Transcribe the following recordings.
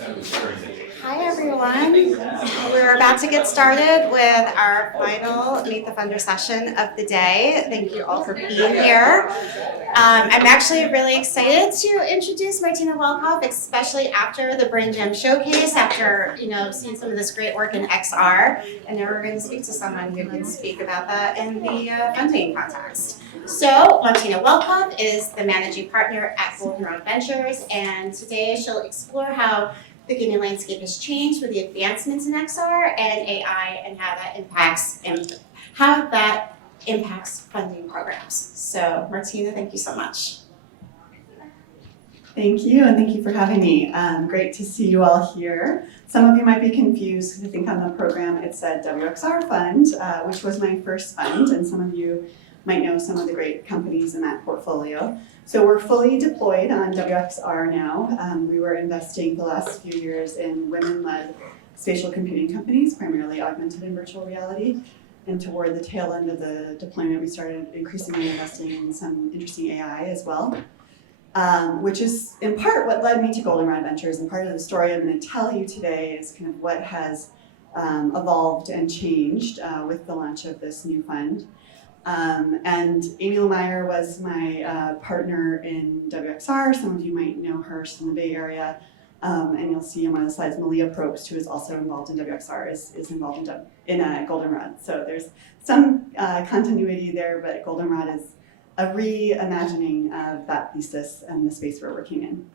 Hi everyone. We're about to get started with our final Meet the Funder session of the day. Thank you all for being here. I'm actually really excited to introduce Martina Welkhoff, especially after the Brain Jam Showcase, after seeing some of this great work in XR. And now we're going to speak to someone who can speak about that in the funding context. So Martina Welkhoff is the managing partner at Goldenrod Ventures, and today she'll explore how the gaming landscape has changed with the advancements in XR and AI, and how that impacts funding programs. So Martina, thank you so much. Thank you, and thank you for having me. Great to see you all here. Some of you might be confused because I think on the program it said WXR Fund, which was my first fund, and some of you might know some of the great companies in that portfolio. So we're fully deployed on WXR now. We were investing the last few years in women-led spatial computing companies, primarily augmented and virtual reality. And toward the tail end of the deployment, we started increasingly investing in some interesting AI as well, which is in part what led me to Goldenrod Ventures. And part of the story I'm going to tell you today is kind of what has evolved and changed with the launch of this new fund. And Amy Lemire was my partner in WXR. Some of you might know her, she's in the Bay Area. And you'll see on one of the slides, Malia Probst, who is also involved in WXR, is involved in Goldenrod. So there's some continuity there, but Goldenrod is a reimagining of that thesis and the space we're working in.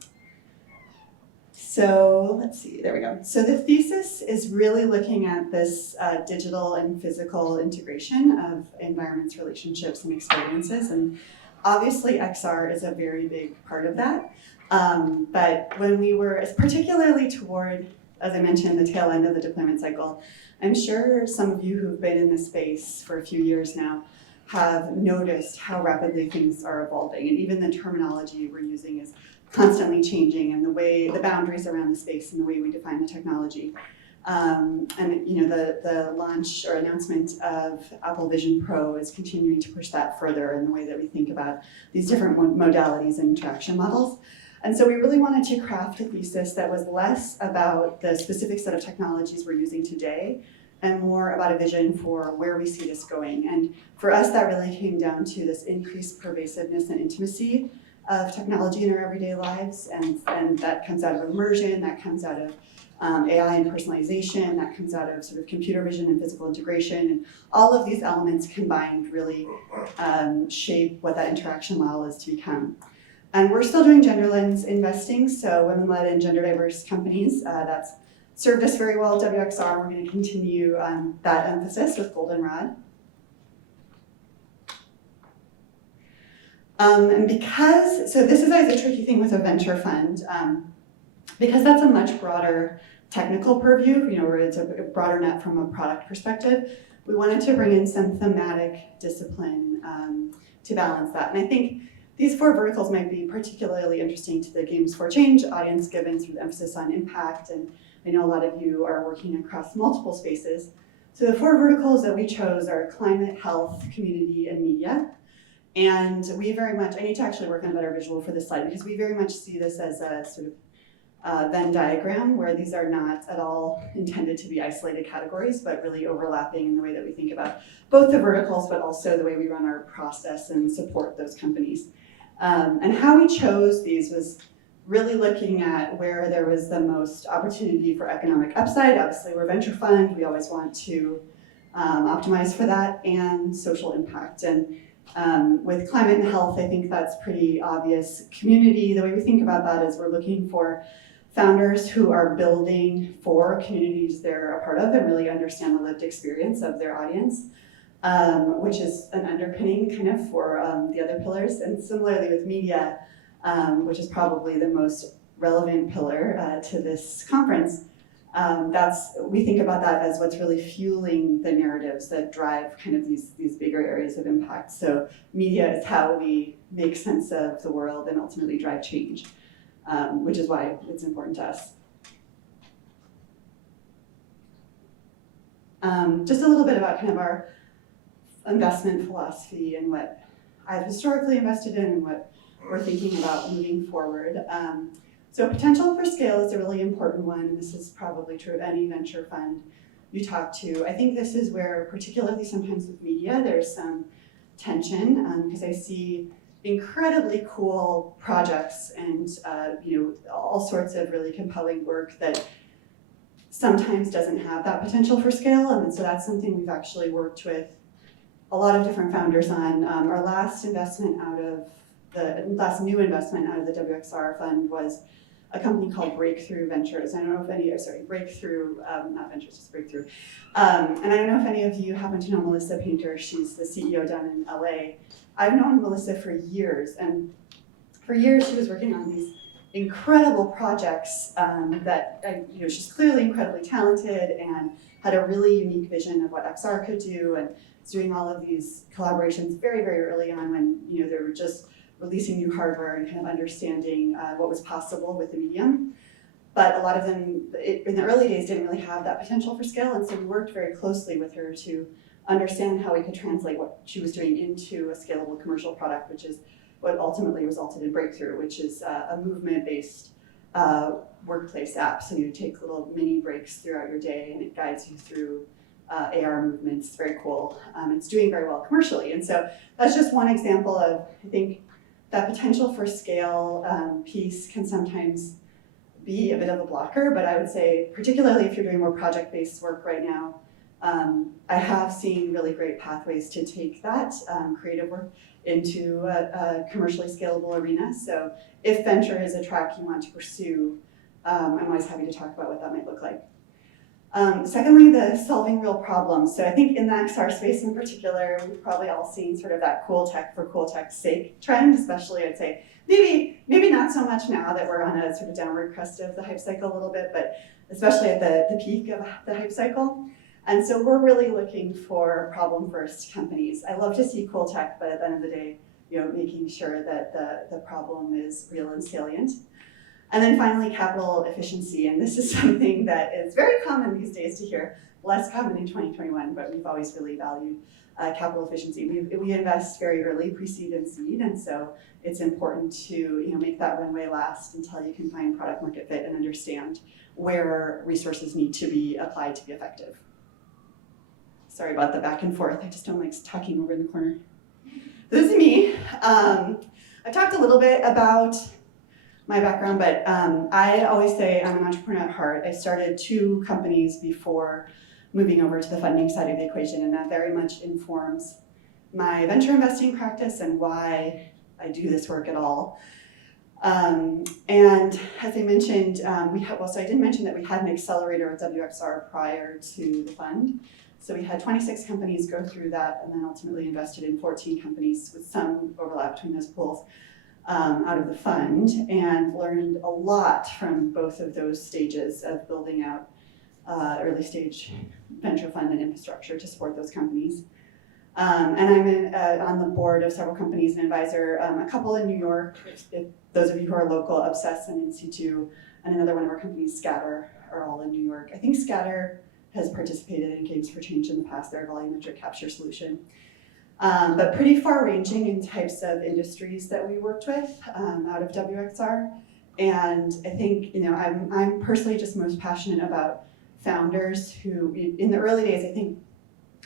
So let's see, there we go. So the thesis is really looking at this digital and physical integration of environments, relationships, and experiences. And obviously XR is a very big part of that. But when we were, particularly toward, as I mentioned, the tail end of the deployment cycle, I'm sure some of you who've been in this space for a few years now have noticed how rapidly things are evolving. And even the terminology we're using is constantly changing, and the boundaries around the space and the way we define the technology. And the launch or announcement of Apple Vision Pro is continuing to push that further in the way that we think about these different modalities and interaction models. And so we really wanted to craft a thesis that was less about the specific set of technologies we're using today and more about a vision for where we see this going. And for us, that really came down to this increased pervasiveness and intimacy of technology in our everyday lives. And that comes out of immersion, that comes out of AI and personalization, that comes out of sort of computer vision and physical integration. And all of these elements combined really shape what that interaction model is to become. And we're still doing gender lens investing, so women-led and gender diverse companies. That's served us very well at WXR. We're going to continue that emphasis with Goldenrod. And so this is always a tricky thing with a venture fund, because that's a much broader technical purview, where it's a broader net from a product perspective. We wanted to bring in some thematic discipline to balance that. And I think these four verticals might be particularly interesting to the Games for Change audience, given sort of emphasis on impact. And I know a lot of you are working across multiple spaces. So the four verticals that we chose are climate, health, community, and media. And we very much, I need to actually work on a better visual for this slide, because we very much see this as a sort of Venn diagram where these are not at all intended to be isolated categories, but really overlapping in the way that we think about both the verticals, but also the way we run our process and support those companies. And how we chose these was really looking at where there was the most opportunity for economic upside. Obviously, we're a venture fund. We always want to optimize for that, and social impact. And with climate and health, I think that's pretty obvious. Community, the way we think about that is we're looking for founders who are building for communities they're a part of and really understand the lived experience of their audience, which is an underpinning kind of for the other pillars. And similarly with media, which is probably the most relevant pillar to this conference, we think about that as what's really fueling the narratives that drive kind of these bigger areas of impact. So media is how we make sense of the world and ultimately drive change, which is why it's important to us. Just a little bit about kind of our investment philosophy and what I've historically invested in and what we're thinking about moving forward. So potential for scale is a really important one, and this is probably true of any venture fund you talk to. I think this is where, particularly sometimes with media, there's some tension, because I see incredibly cool projects and all sorts of really compelling work that sometimes doesn't have that potential for scale, and so that's something we've actually worked with a lot of different founders on. Our last new investment out of the WXR fund was a company called Breakthrough Ventures. I don't know if Breakthrough, not Ventures, just Breakthrough. And I don't know if any of you happen to know Melissa Painter. She's the CEO down in LA. I've known Melissa for years, and for years she was working on these incredible projects she's clearly incredibly talented and had a really unique vision of what XR could do, and was doing all of these collaborations very, very early on when they were just releasing new hardware and kind of understanding what was possible with the medium. But a lot of them in the early days didn't really have that potential for scale, and so we worked very closely with her to understand how we could translate what she was doing into a scalable commercial product, which is what ultimately resulted in Breakthrough, which is a movement-based workplace app. So you take little mini breaks throughout your day, and it guides you through AR movements. It's very cool. It's doing very well commercially, and so that's just one example of, I think, that potential for scale piece can sometimes be a bit of a blocker, but I would say, particularly if you're doing more project-based work right now, I have seen really great pathways to take that creative work into a commercially scalable arena. So if venture is a track you want to pursue, I'm always happy to talk about what that might look like. Secondly, the solving real problems. So I think in the XR space in particular, we've probably all seen sort of that cool tech for cool tech's sake trend, especially I'd say maybe not so much now that we're on a sort of downward crest of the hype cycle a little bit, but especially at the peak of the hype cycle. And so we're really looking for problem-first companies. I love to see cool tech, but at the end of the day, making sure that the problem is real and salient. And then finally, capital efficiency. And this is something that is very common these days to hear, less common in 2021, but we've always really valued capital efficiency. We invest very early, pre-seed and seed, and so it's important to make that runway last until you can find product market fit and understand where resources need to be applied to be effective. Sorry about the back and forth. I just don't like talking over in the corner. This is me. I talked a little bit about my background, but I always say I'm an entrepreneur at heart. I started 2 companies before moving over to the funding side of the equation, and that very much informs my venture investing practice and why I do this work at all. And as I mentioned, so I didn't mention that we had an accelerator at WXR prior to the fund. So we had 26 companies go through that, and then ultimately invested in 14 companies with some overlap between those pools out of the fund, and learned a lot from both of those stages of building out early stage venture fund and infrastructure to support those companies. And I'm on the board of several companies, an advisor, a couple in New York, if those of you who are local, Obsess and In-Situ, and another one of our companies, Scatter, are all in New York. I think Scatter has participated in Games for Change in the past, their volumetric capture solution. But pretty far-ranging in types of industries that we worked with out of WXR. And I think, I'm personally just most passionate about founders who, in the early days, I think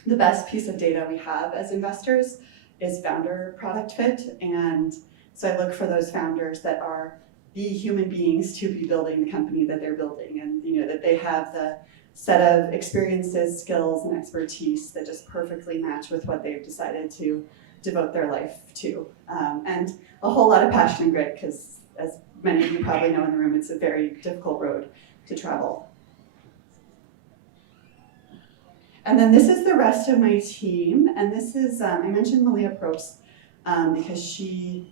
the best piece of data we have as investors is founder product fit. And so I look for those founders that are the human beings to be building the company that they're building, and that they have the set of experiences, skills, and expertise that just perfectly match with what they've decided to devote their life to. And a whole lot of passion and grit, because as many of you probably know in the room, it's a very difficult road to travel. And then this is the rest of my team, and this is, I mentioned Malia Probst because she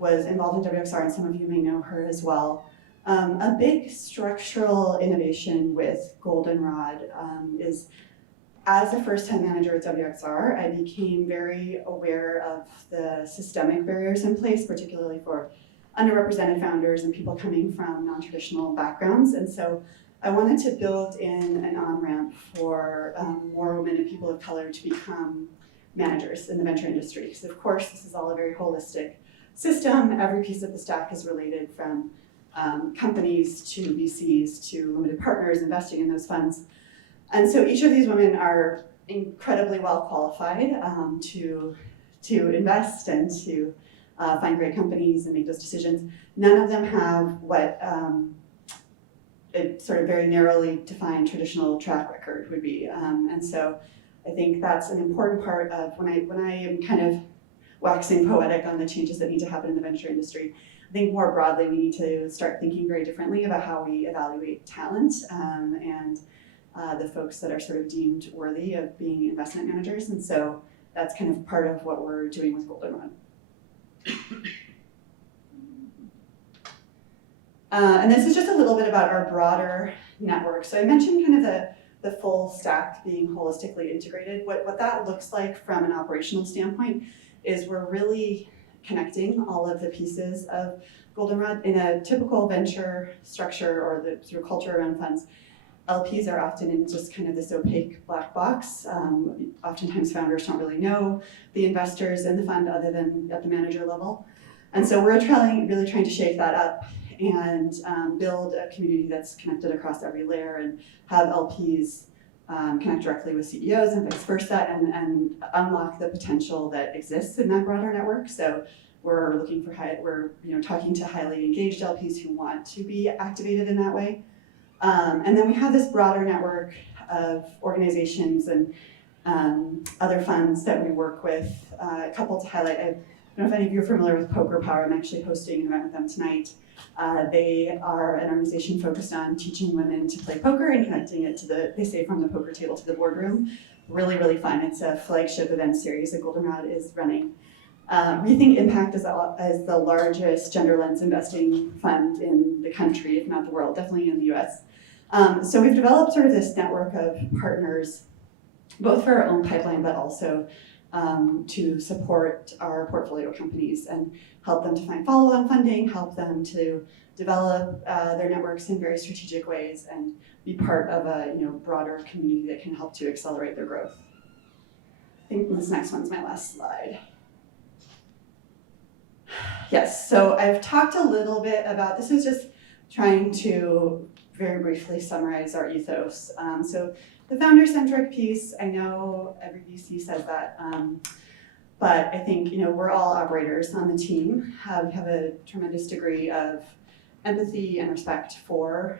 was involved in WXR, and some of you may know her as well. A big structural innovation with Goldenrod is, as a first-time manager at WXR, I became very aware of the systemic barriers in place, particularly for underrepresented founders and people coming from non-traditional backgrounds. And so I wanted to build in an on-ramp for more women and people of color to become managers in the venture industry. Because of course, this is all a very holistic system. Every piece of the stack is related, from companies to VCs to limited partners investing in those funds. And so each of these women are incredibly well qualified to invest and to find great companies and make those decisions. None of them have what a sort of very narrowly defined traditional track record would be. And so I think that's an important part of when I am kind of waxing poetic on the changes that need to happen in the venture industry. I think more broadly, we need to start thinking very differently about how we evaluate talent and the folks that are sort of deemed worthy of being investment managers. And so that's kind of part of what we're doing with Goldenrod. And this is just a little bit about our broader network. So I mentioned kind of the full stack being holistically integrated. What that looks like from an operational standpoint is we're really connecting all of the pieces of Goldenrod. In a typical venture structure or the sort of culture around funds, LPs are often in just kind of this opaque black box. Oftentimes founders don't really know the investors in the fund other than at the manager level. And so we're really trying to shake that up and build a community that's connected across every layer and have LPs connect directly with CEOs and vice versa and unlock the potential that exists in that broader network. So we're looking for talking to highly engaged LPs who want to be activated in that way. And then we have this broader network of organizations and other funds that we work with. A couple to highlight. I don't know if any of you are familiar with Poker Power. I'm actually hosting an event with them tonight. They are an organization focused on teaching women to play poker and connecting it to they say from the poker table to the boardroom. Really, really fun. It's a flagship event series that Goldenrod is running. We think Impact is the largest gender lens investing fund in the country, if not the world, definitely in the US. So we've developed sort of this network of partners, both for our own pipeline, but also to support our portfolio companies and help them to find follow-on funding, help them to develop their networks in very strategic ways and be part of a broader community that can help to accelerate their growth. I think this next one's my last slide. Yes, so I've talked a little bit about, this is just trying to very briefly summarize our ethos. So the founder-centric piece, I know every VC says that, but I think we're all operators on the team. We have a tremendous degree of empathy and respect for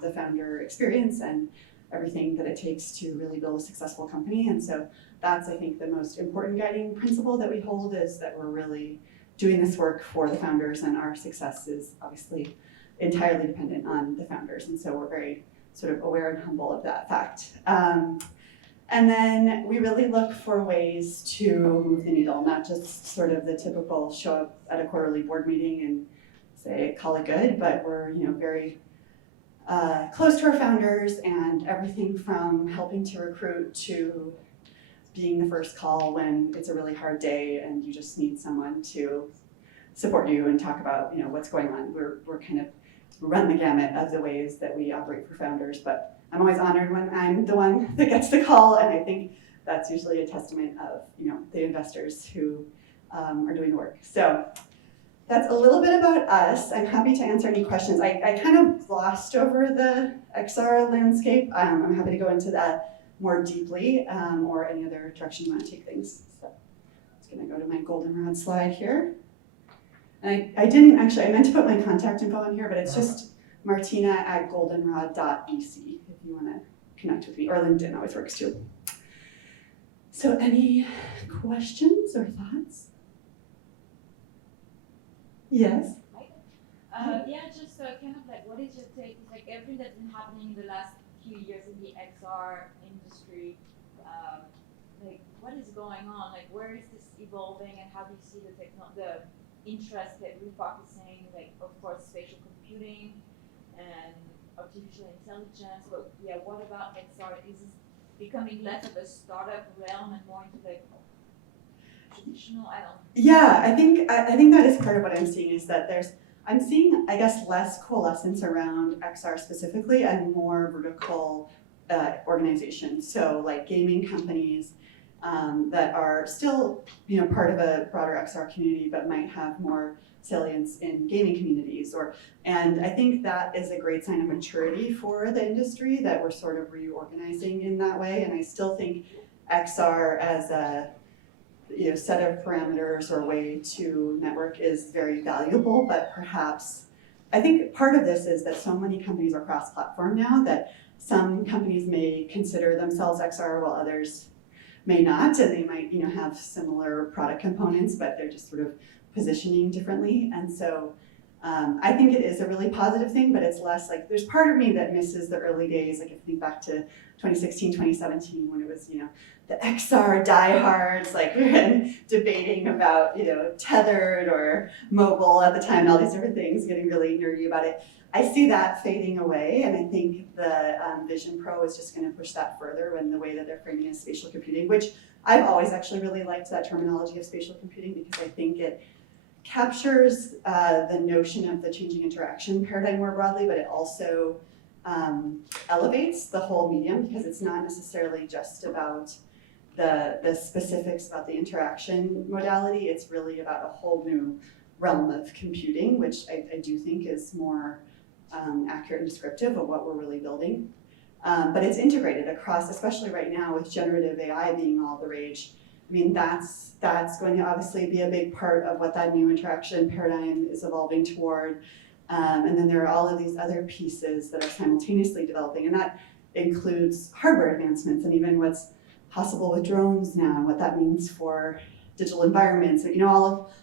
the founder experience and everything that it takes to really build a successful company. And so that's, I think, the most important guiding principle that we hold is that we're really doing this work for the founders, and our success is obviously entirely dependent on the founders. And so we're very sort of aware and humble of that fact. And then we really look for ways to move the needle, not just sort of the typical show up at a quarterly board meeting and say, call it good, but we're very close to our founders, and everything from helping to recruit to being the first call when it's a really hard day and you just need someone to support you and talk about what's going on. We're kind of run the gamut of the ways that we operate for founders, but I'm always honored when I'm the one that gets the call, and I think that's usually a testament of the investors who are doing the work. So that's a little bit about us. I'm happy to answer any questions. I kind of glossed over the XR landscape. I'm happy to go into that more deeply, or any other direction you want to take things. So I'm just going to go to my Goldenrod slide here. And I meant to put my contact info on here, but it's just martina@goldenrod.vc if you want to connect with me, or LinkedIn always works too. So any questions or thoughts? Yes? Just kind of like, what is your take? Like everything that's been happening in the last few years in the XR industry, like what is going on? Like where is this evolving, and how do you see the interest that we're focusing, like of course spatial computing and artificial intelligence, but what about XR? Is this becoming less of a startup realm and more into like traditional? Yeah, I think that is part of what I'm seeing, is that I'm seeing, I guess, less coalescence around XR specifically and more vertical organizations. So like gaming companies, that are still, part of a broader XR community, but might have more salience in gaming communities. And I think that is a great sign of maturity for the industry, that we're sort of reorganizing in that way. And I still think XR as a set of parameters or way to network is very valuable, but perhaps I think part of this is that so many companies are cross-platform now that some companies may consider themselves XR while others may not, and they might have similar product components, but they're just sort of positioning differently. And so I think it is a really positive thing, but it's less like, there's part of me that misses the early days, like if you think back to 2016, 2017, when it was, the XR diehards, like we were debating about, tethered or mobile at the time, and all these different things, getting really nerdy about it. I see that fading away, and I think the Vision Pro is just going to push that further in the way that they're framing as spatial computing, which I've always actually really liked that terminology of spatial computing, because I think it captures the notion of the changing interaction paradigm more broadly, but it also elevates the whole medium, because it's not necessarily just about the specifics about the interaction modality. It's really about a whole new realm of computing, which I do think is more accurate and descriptive of what we're really building. But it's integrated across, especially right now with generative AI being all the rage. I mean, that's going to obviously be a big part of what that new interaction paradigm is evolving toward. And then there are all of these other pieces that are simultaneously developing, and that includes hardware advancements and even what's possible with drones now and what that means for digital environments.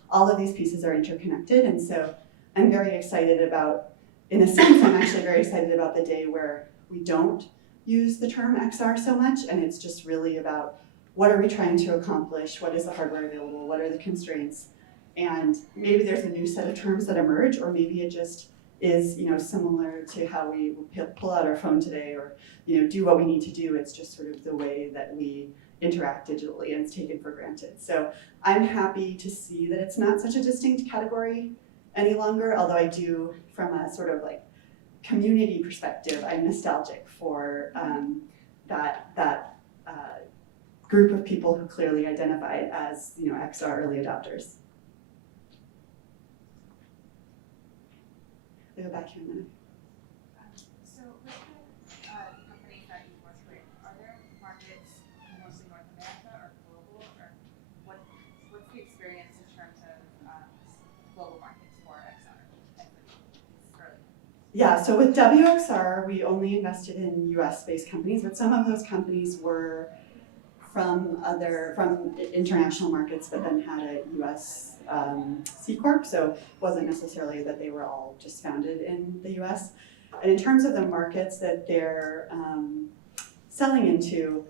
All of these pieces are interconnected, and so I'm very excited about, in a sense, I'm actually very excited about the day where we don't use the term XR so much, and it's just really about what are we trying to accomplish, what is the hardware available, what are the constraints, and maybe there's a new set of terms that emerge, or maybe it just is similar to how we pull out our phone today, or do what we need to do. It's just sort of the way that we interact digitally, and it's taken for granted. So I'm happy to see that it's not such a distinct category any longer, although I do, from a sort of like community perspective, I'm nostalgic for that group of people who clearly identified as XR early adopters. We'll go back here in a minute. So with the companies that you work with, are there markets mostly North America or global, or what's the experience in terms of global markets for XR? Yeah, so with WXR, we only invested in US-based companies, but some of those companies were from international markets, but then had a US C Corp, so it wasn't necessarily that they were all just founded in the US. And in terms of the markets that they're selling into,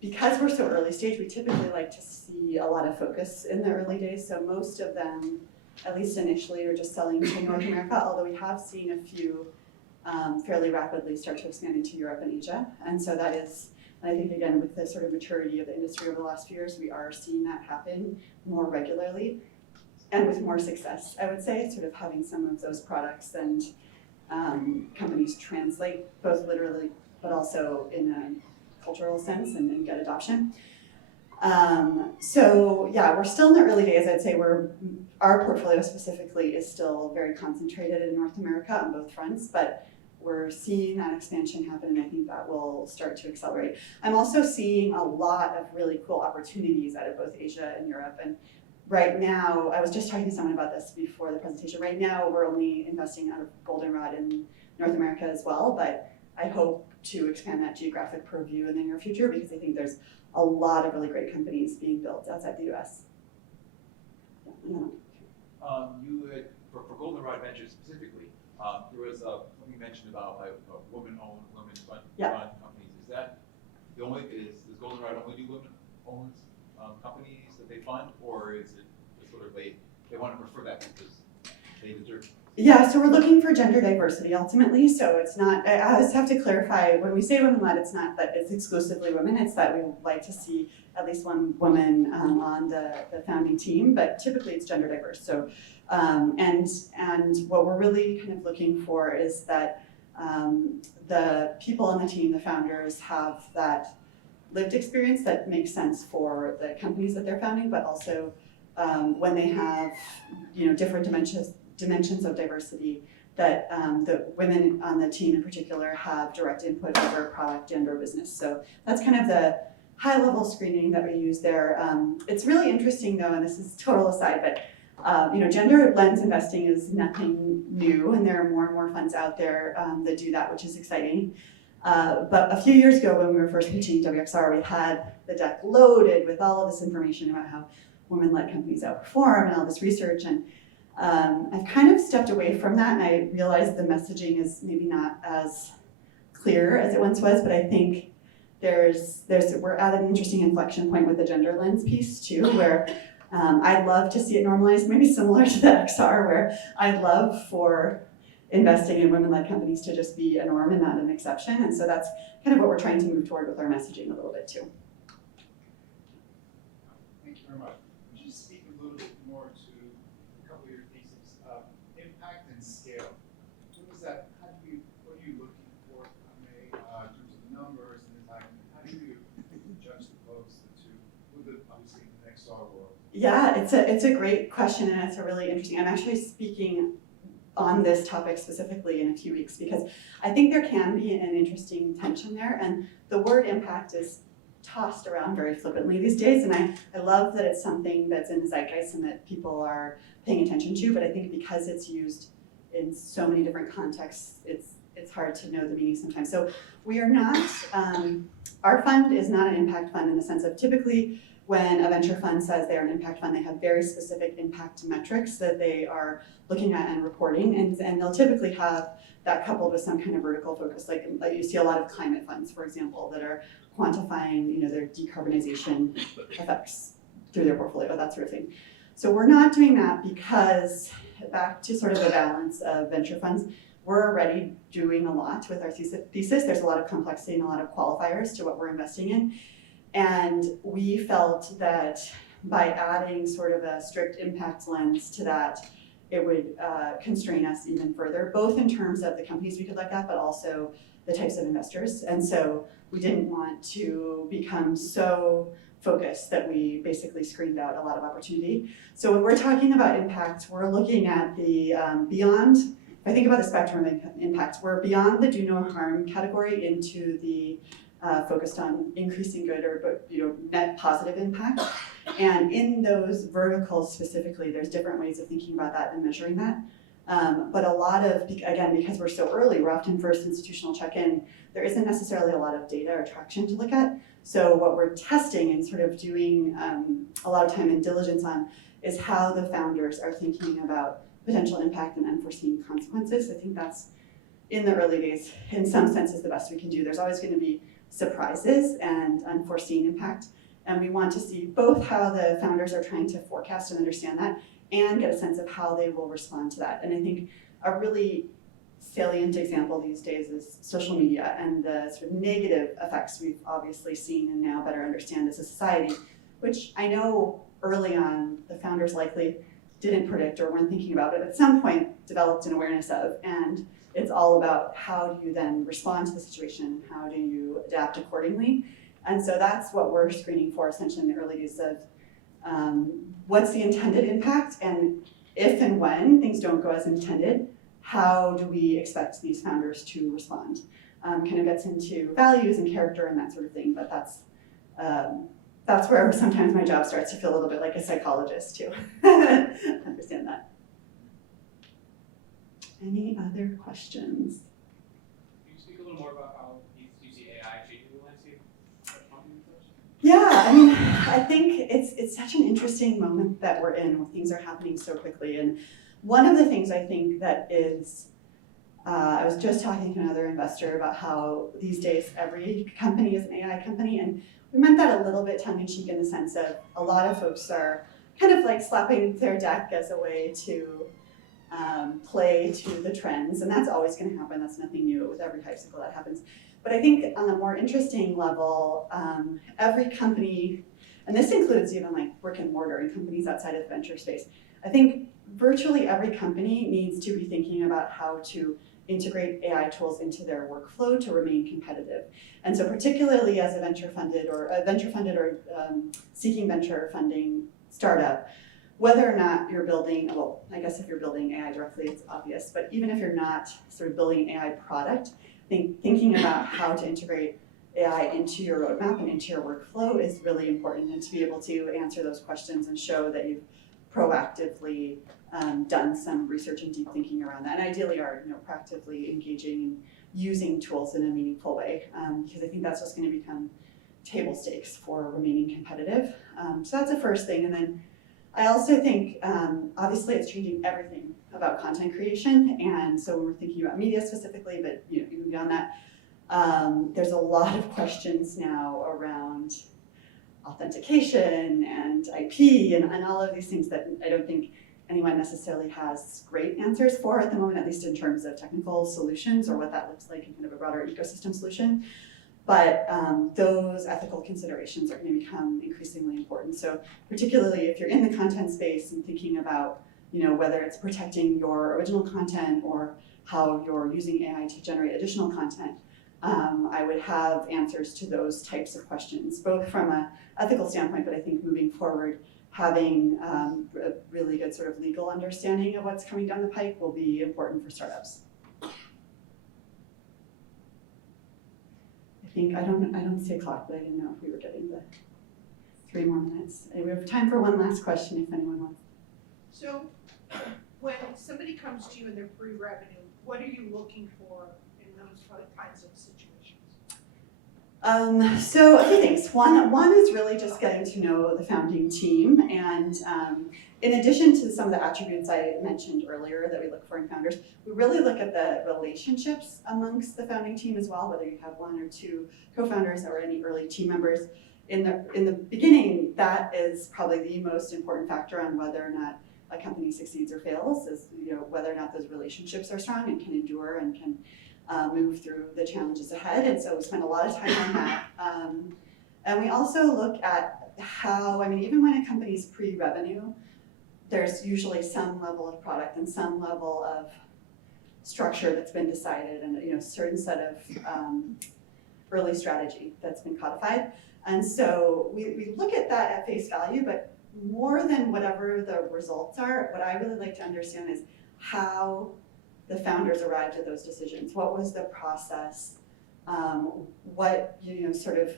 because we're so early stage, we typically like to see a lot of focus in the early days. So most of them, at least initially, are just selling to North America, although we have seen a few fairly rapidly start to expand into Europe and Asia. And so that is, I think, again, with the sort of maturity of the industry over the last few years, we are seeing that happen more regularly and with more success, I would say, sort of having some of those products and companies translate both literally but also in a cultural sense and get adoption. So yeah, we're still in the early days. I'd say our portfolio specifically is still very concentrated in North America on both fronts, but we're seeing that expansion happen, and I think that will start to accelerate. I'm also seeing a lot of really cool opportunities out of both Asia and Europe. And right now, I was just talking to someone about this before the presentation. Right now, we're only investing out of Goldenrod in North America as well, but I hope to expand that geographic purview in the near future, because I think there's a lot of really great companies being built outside the US. You had, for Goldenrod Ventures specifically, there was something you mentioned about women-owned, women-run companies. Is that the only, does Goldenrod only do women-owned companies that they fund, or is it sort of they want to prefer that because they deserve? Yeah, so we're looking for gender diversity ultimately. So it's not, I just have to clarify, when we say women-led, it's not that it's exclusively women, it's that we would like to see at least one woman on the founding team, but typically it's gender diverse. So, and what we're really kind of looking for is that the people on the team, the founders, have that lived experience that makes sense for the companies that they're founding, but also when they have, different dimensions of diversity, that the women on the team in particular have direct input over product and or business. So that's kind of the high level screening that we use there. It's really interesting though, and this is total aside, but gender lens investing is nothing new, and there are more and more funds out there that do that, which is exciting. But a few years ago when we were first pitching WXR, we had the deck loaded with all of this information about how women-led companies outperform and all this research, and I've kind of stepped away from that, and I realized the messaging is maybe not as clear as it once was, but I think we're at an interesting inflection point with the gender lens piece too, where I'd love to see it normalized, maybe similar to the XR, where I'd love for investing in women-led companies to just be a norm and not an exception. And so that's kind of what we're trying to move toward with our messaging a little bit too. Thank you very much. Could you speak a little bit more to a couple of your theses, impact and scale? What is that? What are you looking for in terms of the numbers and the time? How do you juxtapose the two with obviously in the XR world? Yeah, it's a great question, and it's a really interesting. I'm actually speaking on this topic specifically in a few weeks because I think there can be an interesting tension there, and the word impact is tossed around very flippantly these days, and I love that it's something that's in the zeitgeist and that people are paying attention to, but I think because it's used in so many different contexts, it's hard to know the meaning sometimes. So we are not, our fund is not an impact fund in the sense of typically when a venture fund says they're an impact fund, they have very specific impact metrics that they are looking at and reporting, and they'll typically have that coupled with some kind of vertical focus. Like you see a lot of climate funds, for example, that are quantifying their decarbonization effects through their portfolio, that sort of thing. So we're not doing that because, back to sort of the balance of venture funds, we're already doing a lot with our thesis. There's a lot of complexity and a lot of qualifiers to what we're investing in. And we felt that by adding sort of a strict impact lens to that, it would constrain us even further, both in terms of the companies we could look at, but also the types of investors. And so we didn't want to become so focused that we basically screened out a lot of opportunity. So when we're talking about impact, we're looking at the beyond, if I think about the spectrum of impact, we're beyond the do no harm category into the focused on increasing good or net positive impact. And in those verticals specifically, there's different ways of thinking about that and measuring that. But a lot of, again, because we're so early, we're often first institutional check-in, there isn't necessarily a lot of data or traction to look at. So what we're testing and sort of doing a lot of time and diligence on is how the founders are thinking about potential impact and unforeseen consequences. I think that's, in the early days, in some senses, the best we can do. There's always going to be surprises and unforeseen impact. And we want to see both how the founders are trying to forecast and understand that and get a sense of how they will respond to that. And I think a really salient example these days is social media and the sort of negative effects we've obviously seen and now better understand as a society, which I know early on the founders likely didn't predict or weren't thinking about, but at some point developed an awareness of. And it's all about how do you then respond to the situation, how do you adapt accordingly. And so that's what we're screening for essentially in the early days of what's the intended impact, and if and when things don't go as intended, how do we expect these founders to respond? Kind of gets into values and character and that sort of thing, but that's where sometimes my job starts to feel a little bit like a psychologist too. Understand that. Any other questions? Can you speak a little more about how you see AI changing the landscape? Yeah, I mean, I think it's such an interesting moment that we're in where things are happening so quickly. And one of the things I think that is, I was just talking to another investor about how these days every company is an AI company, and we meant that a little bit tongue-in-cheek in the sense of a lot of folks are kind of like slapping their deck as a way to play to the trends, and that's always going to happen. That's nothing new. With every hype cycle that happens. But I think on a more interesting level, every company, and this includes even like brick and mortar and companies outside of the venture space, I think virtually every company needs to be thinking about how to integrate AI tools into their workflow to remain competitive. And so particularly as a venture funded or seeking venture funding startup, whether or not you're building, well, I guess if you're building AI directly, it's obvious, but even if you're not sort of building an AI product, thinking about how to integrate AI into your roadmap and into your workflow is really important, and to be able to answer those questions and show that you've proactively done some research and deep thinking around that, and ideally are proactively engaging and using tools in a meaningful way, because I think that's just going to become table stakes for remaining competitive. So that's the first thing, and then I also think obviously it's changing everything about content creation, and so when we're thinking about media specifically, but even beyond that, there's a lot of questions now around authentication and IP and all of these things that I don't think anyone necessarily has great answers for at the moment, at least in terms of technical solutions or what that looks like in kind of a broader ecosystem solution. But those ethical considerations are going to become increasingly important. So particularly if you're in the content space and thinking about whether it's protecting your original content or how you're using AI to generate additional content, I would have answers to those types of questions, both from an ethical standpoint, but I think moving forward, having a really good sort of legal understanding of what's coming down the pike will be important for startups. I don't see a clock, but I didn't know if we were getting the 3 more minutes. We have time for one last question if anyone wants. So when somebody comes to you and they're pre-revenue, what are you looking for in those kinds of situations? So a few things. One is really just getting to know the founding team, and in addition to some of the attributes I mentioned earlier that we look for in founders, we really look at the relationships amongst the founding team as well, whether you have 1 or 2 co-founders or any early team members. In the beginning, that is probably the most important factor on whether or not a company succeeds or fails, is whether or not those relationships are strong and can endure and can move through the challenges ahead. And so we spend a lot of time on that. And we also look at how, even when a company's pre-revenue, there's usually some level of product and some level of structure that's been decided, and a certain set of early strategy that's been codified. And so we look at that at face value, but more than whatever the results are, what I really like to understand is how the founders arrived at those decisions. What was the process? What sort of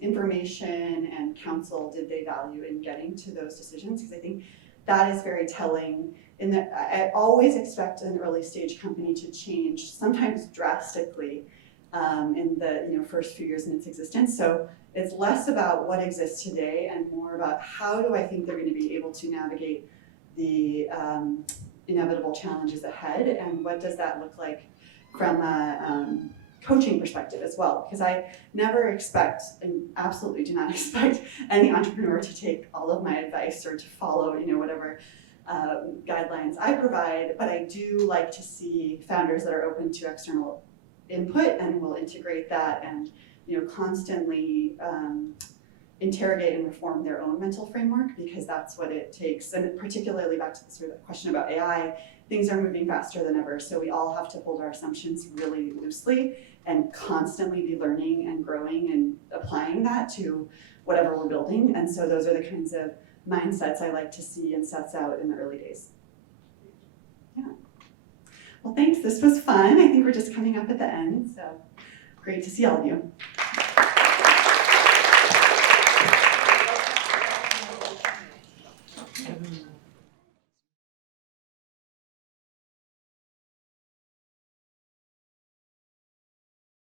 information and counsel did they value in getting to those decisions? Because I think that is very telling. In that, I always expect an early stage company to change, sometimes drastically, in the first few years in its existence. So it's less about what exists today and more about how do I think they're going to be able to navigate the inevitable challenges ahead, and what does that look like from a coaching perspective as well, because I never expect, and absolutely do not expect, any entrepreneur to take all of my advice or to follow whatever guidelines I provide, but I do like to see founders that are open to external input and will integrate that and constantly interrogate and reform their own mental framework, because that's what it takes. And particularly back to the sort of question about AI, things are moving faster than ever, so we all have to hold our assumptions really loosely and constantly be learning and growing and applying that to whatever we're building. And so those are the kinds of mindsets I like to see and sets out in the early days. Yeah. Well, thanks. This was fun. I think we're just coming up at the end, so great to see all of you.